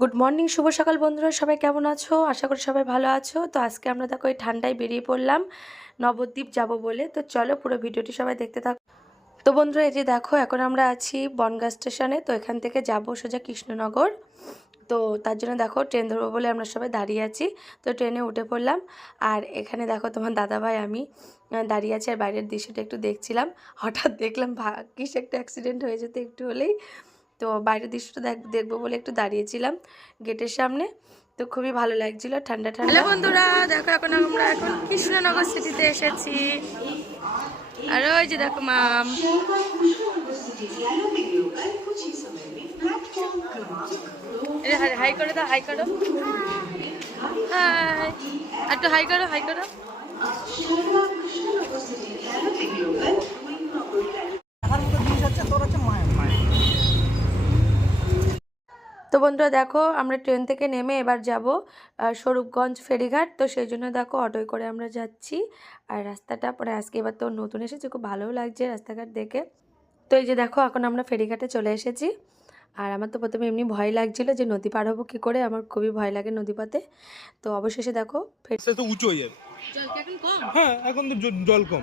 Good morning শুভ সকাল বন্ধুরা, সবাই কেমন আছো? আশা করি সবাই ভালো আছো। তো আজকে আমরা দেখো এই ঠান্ডায় বেরিয়ে পড়লাম, নবদ্বীপ যাব বলে। তো চলো পুরো ভিডিওটি সবাই দেখতে থাকো। তো বন্ধুরা, এই যে দেখো, এখন আমরা আছি বনগাঁ স্টেশনে। তো এখান থেকে যাব সোজা কৃষ্ণনগর। তো তার জন্য দেখো, ট্রেন ধরবো বলে আমরা সবাই দাঁড়িয়ে আছি। তো ট্রেনে উঠে পড়লাম। আর এখানে দেখো, তোমার দাদাভাই, আমি দাঁড়িয়ে আছি। আর বাইরের দৃশ্যটা একটু দেখছিলাম। হঠাৎ দেখলাম ভাগ্যিস একটা অ্যাক্সিডেন্ট হয়ে যেত একটু হলেই। তো বাইরের দৃশ্যটা দেখ, দেখব বলে একটু দাঁড়িয়েছিলাম গেটের সামনে। তো খুবই ভালো লাগছিল, ঠান্ডা ঠান্ডা। বন্ধুরা, দেখো এখন আমরা এখন কৃষ্ণনগর সিটিতে এসেছি। আর ওই যে দেখো মাম। হাই করে দাও হাই করো। হাই। একটু হাই করো হাই করো। তো বন্ধুরা দেখো আমরা ট্রেন থেকে নেমে এবার যাব স্বরূপগঞ্জ ফেরিঘাট। তো সেই জন্য দেখো অটোয় করে আমরা যাচ্ছি। আর রাস্তাটা পরে আজকে এবার তো নতুন এসেছে খুব ভালোও লাগছে রাস্তাঘাট দেখে। তো এই যে দেখো এখন আমরা ফেরিঘাটে চলে এসেছি। আর আমার তো প্রথমে এমনি ভয় লাগছিল যে নদী পার হব কী করে আমার খুবই ভয় লাগে নদীপথে। তো অবশেষে দেখো ফেরি তো উঁচু হয়ে যাবে। হ্যাঁ এখন তো জল কম।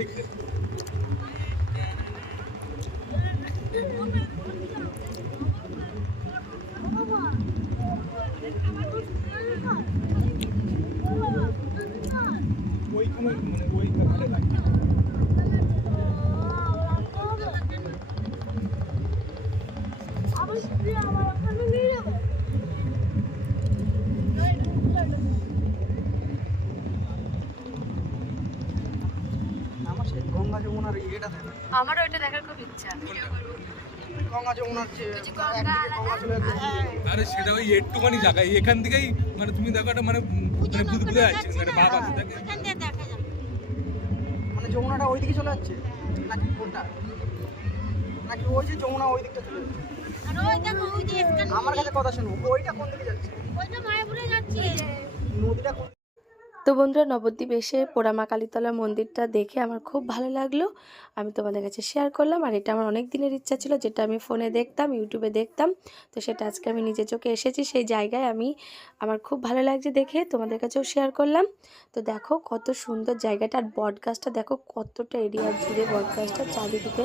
Thank you. গঙ্গা যমুনার ইয়েটা থাকে আমারও এটা দেখার খুব ইচ্ছা। গঙ্গা যমুনার যে একদিকে গঙ্গা চলে যাচ্ছে আরে সেটা ওই একটুখানি জায়গা এখান থেকেই মানে তুমি দেখো একটা মানে উম, মানে বুঝ বুঝে যাচ্ছে মানে বাপ আছে দেখে। মানে যমুনাটা ওই দিকে চলে যাচ্ছে? নাকি কোনটা? নাকি ওই যে যমুনা ওই দিকটা চলে যাচ্ছে আমার কাছে কথা শুনো ওইটা কোন দিকে যাচ্ছে? নদীটা কোন তো বন্ধুরা, নবদ্বীপ এসে পোড়ামা কালীতলা মন্দিরটা দেখে আমার খুব ভালো লাগল। আমি তোমাদের কাছে শেয়ার করলাম আর এটা আমার অনেক দিনের ইচ্ছা ছিল, যেটা আমি ফোনে দেখতাম ইউটিউবে দেখতাম। তো সেটা আজকে আমি নিজে চোখে এসেছি, সেই জায়গায় আমি, আমার খুব ভালো লাগছে দেখে তোমাদের কাছেও শেয়ার করলাম। তো দেখো কত সুন্দর জায়গাটা আর বট গাছটা দেখো কতটা এরিয়া জুড়ে বট গাছটা চারিদিকে।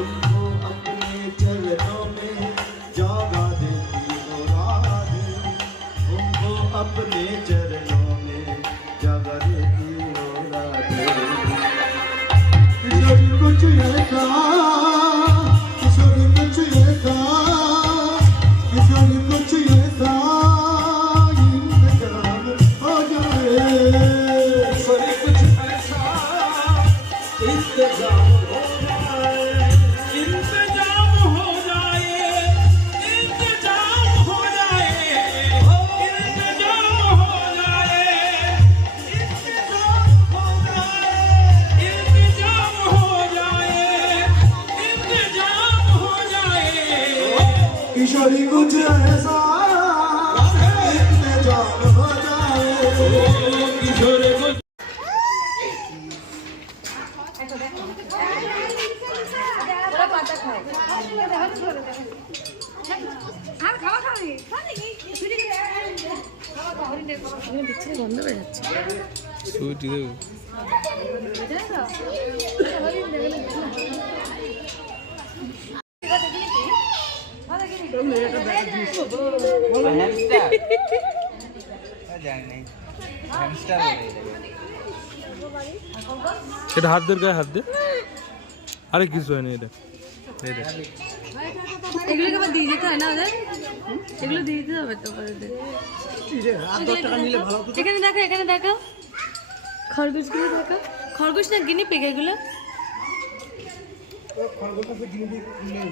उनको अपने चरणों में जगा देती हो राधे उनको अपने चरणों में जगा देती हो राधे किशोरी कुछ ऐसा হয়ে যাচ্ছে সুইটি দেবে। এটা হাত দের গায়ে হাত দে। আরে কিছু হয়নি এটা দিয়ে দিতে হয় না ওদের? এগুলো দিয়ে দিতে হবে তো ওদের। আর দশ টাকা নিলে ভালো হতো এখানে দেখো এখানে দেখো খরগোশগুলো দেখো খরগোশ না গিনি পেগ এগুলো? খরগোশ গিনি নেই।